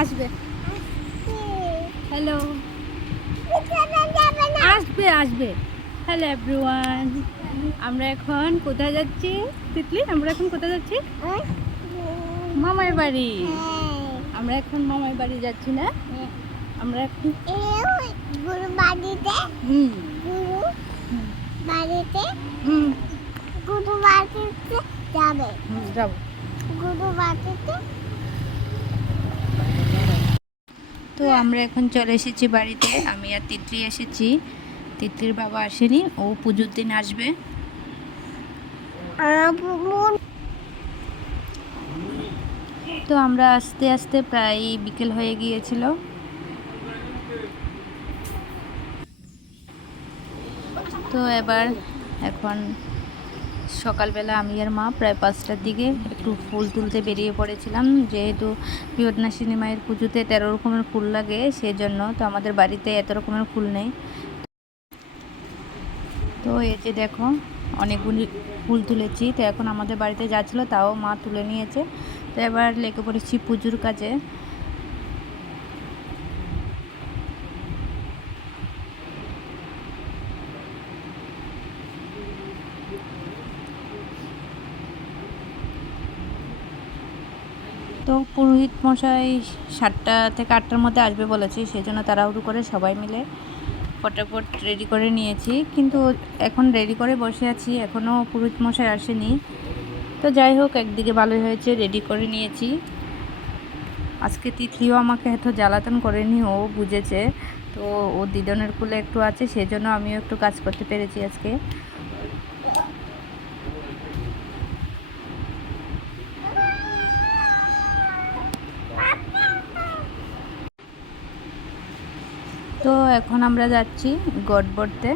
আসবে। হ্যালো আসবে আসবে। হ্যালো এভরিওয়ান আমরা এখন কোথায় যাচ্ছি? তিতলি আমরা এখন কোথায় যাচ্ছি? মামার বাড়ি। আমরা এখন মামার বাড়ি যাচ্ছি না? আমরা এখন গুরু বাড়িতে হুম। গুরু বাড়িতে হুম। গুরু বাড়িতে যাবে। হুম যাব। গুরু বাড়িতে তো আমরা এখন চলে এসেছি বাড়িতে। আমি আর তিতলি এসেছি। তিতলির বাবা আসেনি, ও পুজোর দিন আসবে। তো আমরা আস্তে আস্তে প্রায় বিকেল হয়ে গিয়েছিল। তো এবার এখন সকালবেলা আমি আর মা প্রায় পাঁচটার দিকে একটু ফুল তুলতে বেরিয়ে পড়েছিলাম। যেহেতু বিপদনা সিনেমায়ের পুজোতে তেরো রকমের ফুল লাগে সেই জন্য তো আমাদের বাড়িতে এত রকমের ফুল নেই। তো এই যে দেখো, অনেকগুলি ফুল তুলেছি। তো এখন আমাদের বাড়িতে যাচ্ছিল তাও মা তুলে নিয়েছে। তো এবার লেগে পড়েছি পুজোর কাজে। তো পুরোহিত মশাই সাতটা থেকে আটটার মধ্যে আসবে বলেছি সেই জন্য তাড়াহুড়ো করে সবাই মিলে ফটাফট রেডি করে নিয়েছি। কিন্তু এখন রেডি করে বসে আছি এখনও পুরোহিত মশাই আসেনি। তো যাই হোক, একদিকে ভালোই হয়েছে রেডি করে নিয়েছি। আজকে তিতলিও আমাকে এত জ্বালাতন করেনি, ও বুঝেছে। তো ও দিদনের কুলে একটু আছে, সেজন্য আমিও একটু কাজ করতে পেরেছি আজকে। তো এখন আমরা যাচ্ছি গড়বড়তে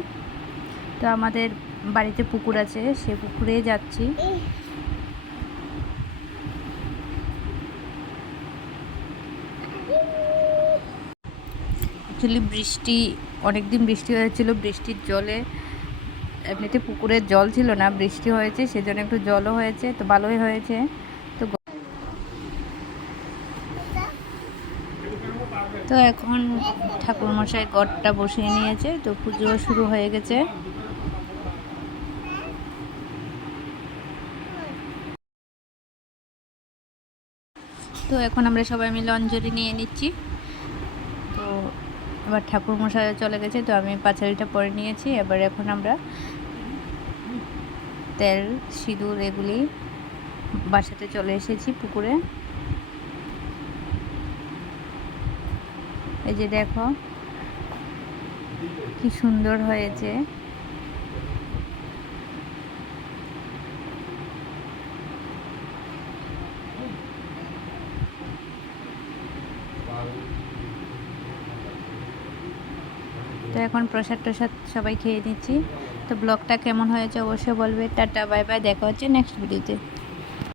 তো আমাদের বাড়িতে পুকুর আছে, সে পুকুরে যাচ্ছি। অ্যাকচুয়ালি বৃষ্টি অনেক দিন বৃষ্টি হয়েছিল, বৃষ্টির জলে, এমনিতে পুকুরের জল ছিল না, বৃষ্টি হয়েছে, সেজন্য একটু জলও হয়েছে, তো ভালোই হয়েছে তো গ- তো এখন ঠাকুরমশাই গড়টা বসিয়ে নিয়েছে, তো পুজো শুরু হয়ে গেছে। তো এখন আমরা সবাই মিলে অঞ্জলি নিয়ে নিচ্ছি। তো এবার ঠাকুর মশাই চলে গেছে, তো আমি পাঁচালিটা পরে নিয়েছি। এবার এখন আমরা তেল, সিঁদুর এগুলি বাসাতে চলে এসেছি পুকুরে। এই যে দেখো, কি সুন্দর হয়েছে। তো এখন প্রসাদ টসাদ সবাই খেয়ে নিচ্ছি। তো ব্লগটা কেমন হয়েছে অবশ্যই বলবে। টাটা, বাই বাই, দেখা হচ্ছে নেক্সট ভিডিওতে